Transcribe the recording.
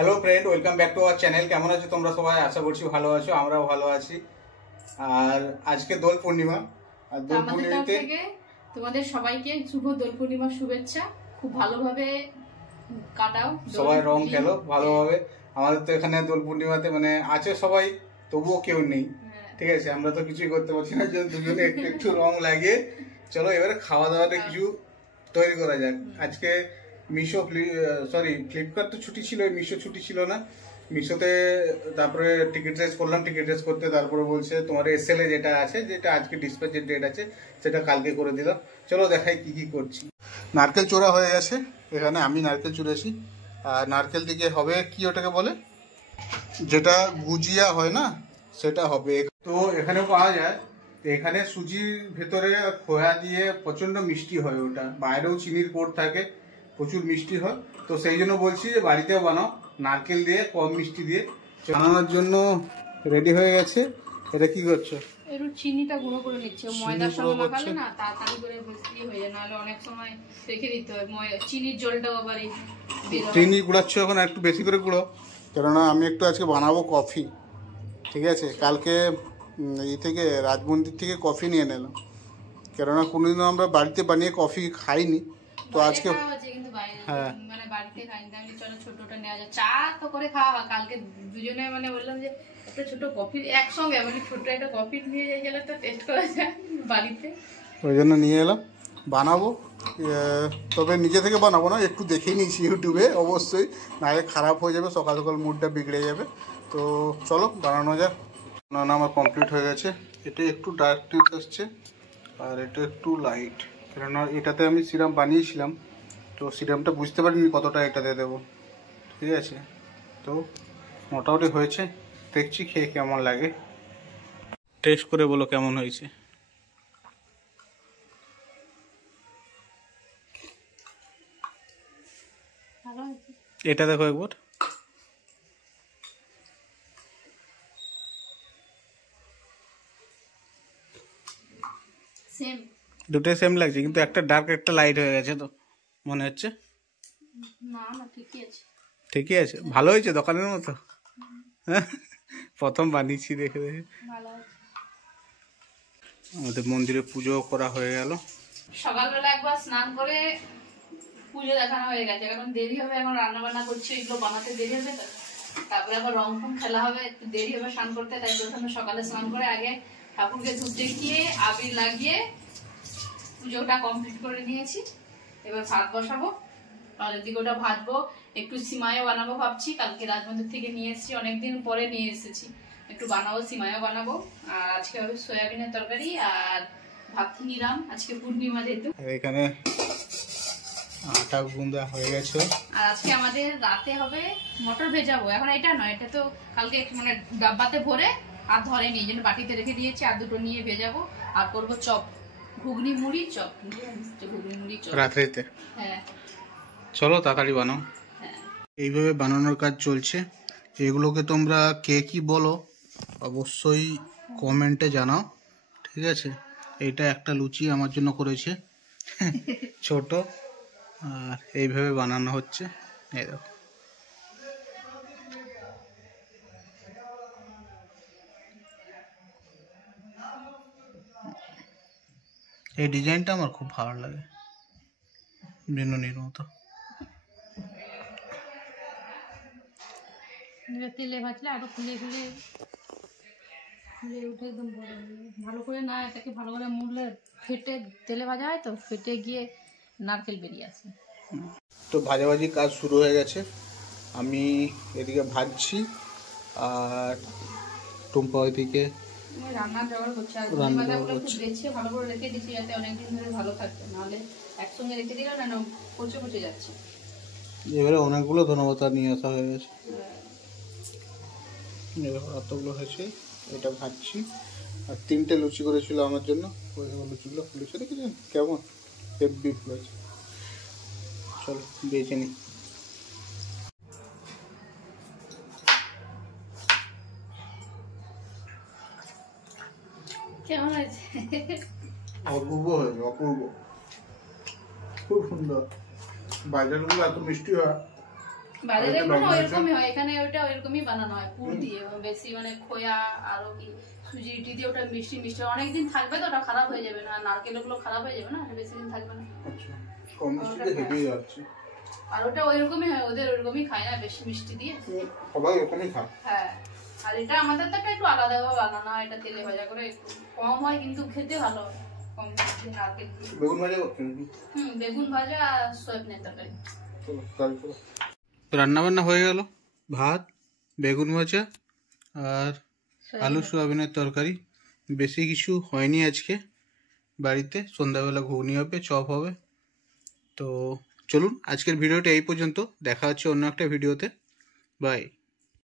Hello friend, welcome back to our channel. কেমন আছো তোমরা সবাই? আশা করছি ভালো আছো, আমরাও ভালো আছি। আর আজকে দোল পূর্ণিমা, আর দোল পূর্ণিমাতে তোমাদের সবাইকে শুভ দোল পূর্ণিমার শুভেচ্ছা। খুব ভালোভাবে কাটাও, সবাই রং খেলো ভালোভাবে। আমাদের তো এখানে দোল পূর্ণিমাতে মানে আছে সবাই, তবুও কেউ নেই, ঠিক আছে? আমরা তো কিছুই করতে পারছি না, দুজনে একটু একটু রং লাগিয়ে চলো এবারে খাওয়া দাওয়াটা কিছু তৈরি করা যাক। আজকে ফ্লিপকার্ট তো ছুটি ছিল, মিশো ছুটি ছিল না। মিশোতে তারপরে টিকিট রেস করলাম, টিকিট রেস করতে তারপরে বলছে তোমার এসএলএ যেটা আছে, যেটা আজকে ডিসপ্যাচের ডেট আছে, সেটা কালকে করে দিলাম। চলো দেখাই কি কি করছি। নারকেল চোরা হয়ে গেছে, এখানে আমি নারকেল চুরেছি। আর নারকেল দিকে হবে কি ওটাকে বলে, যেটা গুজিয়া হয় না, সেটা হবে। তো এখানে পাওয়া যায়, এখানে সুজির ভেতরে খোয়া দিয়ে প্রচন্ড মিষ্টি হয়, ওটা বাইরেও চিনির কোট থাকে, প্রচুর মিষ্টি হয়। তো সেই জন্য বলছি যে বাড়িতেও বানাও, নারকেল দিয়ে কম মিষ্টি দিয়ে। বানানোর জন্য রেডি হয়ে গেছে। এটা কি করছো? একটু চিনিটা গুঁড়ো করে নিচ্ছি, ময়দার সঙ্গে মাখালে না তাড়াতাড়ি করে মিষ্টি হয়ে যায়, নাহলে অনেক সময় রেখে দিতে হয়। চিনির জলটাও আবার চিনি গুঁড়াচ্ছ এখন একটু বেশি করে গুঁড়ো, কেননা আমি একটু আজকে বানাবো কফি, ঠিক আছে? কালকে এই থেকে রাজমন্দির থেকে কফি নিয়ে নিলাম, কেননা কোনোদিনও আমরা বাড়িতে বানিয়ে কফি খাইনি। তো আজকে হ্যাঁ মানে বাড়িতে খাই না, চলো ছোটটা নেওয়া যায়। চা তো করে খাওয়া হয়, কালকে দুজনে মানে বললাম যে একটা ছোট কফি একসঙ্গে, মানে ছোট একটা কফি নিয়ে যাই, গেলে তো টেস্ট করা যায় বাড়িতে, ওই জন্য নিয়ে এলাম। বানাবো, তবে নিজে থেকে বানাবো না, একটু দেখে নিয়েছি ইউটিউবে, অবশ্যই নাহলে খারাপ হয়ে যাবে, সকাল সকাল মুডটা বিগড়ে যাবে। তো চলো বানানো যাক। বানানো আমার কমপ্লিট হয়ে গেছে। এটা একটু ডার্কনেস আসছে আর এটা একটু লাইট, কেননা এটাতে আমি সিরাম বানিয়েছিলাম, তো সিরামটা বুঝতে পারিনি কতটা এটাতে দেবো, ঠিক আছে? তো মোটামুটি হয়েছে, দেখছি খেয়ে কেমন লাগে। টেস্ট করে বলো কেমন হয়েছে। এটা দেখো একবার, দুটোই সেম লাগছে, কিন্তু একটা ডার্ক একটা লাইট হয়ে গেছে, তো মনে হচ্ছে না না ঠিকই আছে। ঠিকই আছে, ভালো হয়েছে দোকানের মতো। প্রথম বানিয়েছি, দেখে দেখে আমাদের মন্দিরে পুজো করা হয়ে গেল। সকালবেলা একবার স্নান করে পুজো দেখানো হয়ে গেছে, এখন দেরি হবে, এখন রান্না বান্না করছি, এগুলো বানাতে দেরি হবে, তো তারপরে আবার রং ফং খেলা হবে, একটু দেরি হবে স্নান করতে। তাই প্রথমে সকালে স্নান করে আগে ঠাকুরকে ধূপ দেখিয়ে আবির লাগিয়ে পুজোটা কমপ্লিট করে নিয়েছি। এবার ভাত বসাবো, তাহলে দিকে ওটা ভাজবো, একটু সিমাইও বানাবো ভাবছি। কালকে রাজমন্দির থেকে নিয়ে এসেছি, অনেকদিন পরে নিয়ে এসেছি, একটু বানাবো, সিমাইও বানাবো। আর আজকে হবে সয়াবিনের তরকারি আর ভাত নিরাম, আজকে পূর্ণিমা যেহেতু। এখানে আটা গুঁদা হয়ে গেছে। আর আজকে আমাদের রাতে হবে মটর ভেজাবো, এখন এটা নয়, এটা তো কালকে মানে ডাব্বাতে ভরে আর ধরেনি, এই জন্য বাটিতে রেখে দিয়েছি, আর দুটো নিয়ে ভেজাবো। আর করবো চপ, ঘুগনি মুড়ি চপ, ঘুগনি মুড়ি চপ রাত্রিতে। হ্যাঁ চলো তাড়াতাড়ি বানাও। এইভাবে বানানোর কাজ চলছে। এগুলোকে তোমরা কে কি বলো অবশ্যই কমেন্টে জানাও, ঠিক আছে? এইটা একটা লুচি আমার জন্য করেছে, ছোট, আর এইভাবে বানানো হচ্ছে। এই দেখো, এই ডিজাইনটা আমার খুব ভালো লাগে, বিনুনির মতো। তেলে ভাজলে আরো ফুলে ফুলে ফুলে উঠে একদম বড় ভালো করে না, এটাকে ভালো করে মুড়লে ফেটে তেলে ভাজা হয়, তো ফেটে গিয়ে নারকেল বেরিয়ে আসে। তো ভাজাভাজি কাজ শুরু হয়ে গেছে, আমি এদিকে ভাজছি আর টুম্পা ওইদিকে রান্নার জোগাড় করছে। আর বেছে ভালো করে রেখে দিচ্ছি যাতে অনেকদিন ধরে ভালো থাকবে, নাহলে একসঙ্গে রেখে দিলে না পচে পচে যাচ্ছে। এবারে অনেকগুলো ধনেপাতা নিয়ে আসা হয়ে গেছে, এতগুলো হয়েছে। এটা ভাজছি, আর 3টে লুচি করেছিল আমার জন্য, ওই লুচিগুলো ফুলেছে, দেখেছেন কেমন হেভি ফুলেছে। চলো বেছে নিই। কেমন আছে? অপূর্ব হয়েছে, অপূর্ব, খুব সুন্দর। বাজারগুলো এত মিষ্টি হয়, বাজারে এগুলো ওইরকমই হয়, এখানে ওইটা ওইরকমই বানানো হয় পুর দিয়ে, বেশি মানে খোয়া আর কি সুজি ইটি দিয়ে, ওটা মিষ্টি মিষ্টি অনেকদিন থাকবে তো ওটা খারাপ হয়ে যাবে না, নারকেল গুলো খারাপ হয়ে যাবে না, বেশি দিন থাকবে না। আচ্ছা, কম মিষ্টিতে হেভি যাচ্ছে। আর ওটা ওইরকমই হয়, ওদের ওইরকমই খায় না বেশি মিষ্টি দিয়ে, সবাই ওরকমই খায়। হ্যাঁ, আর এটা আমাদের তো একটু আলাদা ভাবে বানানো হয়, এটা তেলে ভাজা করে কম হয় কিন্তু খেতে ভালো হয়, কম মিষ্টি নারকেল দিয়ে। বেগুন ভাজা করতে নাকি? বেগুন ভাজা আর সয়াবিনের তরকারি। রান্না বান্না হয়ে গেল, ভাত, বেগুন ভাজা আর আলু সোয়াবিনের তরকারি। বেশি কিছু হয়নি আজকে বাড়িতে, সন্ধ্যাবেলা ঘুগনি হবে, চপ হবে। তো চলুন আজকের ভিডিওটা এই পর্যন্ত, দেখা হচ্ছে অন্য একটা ভিডিওতে, বাই।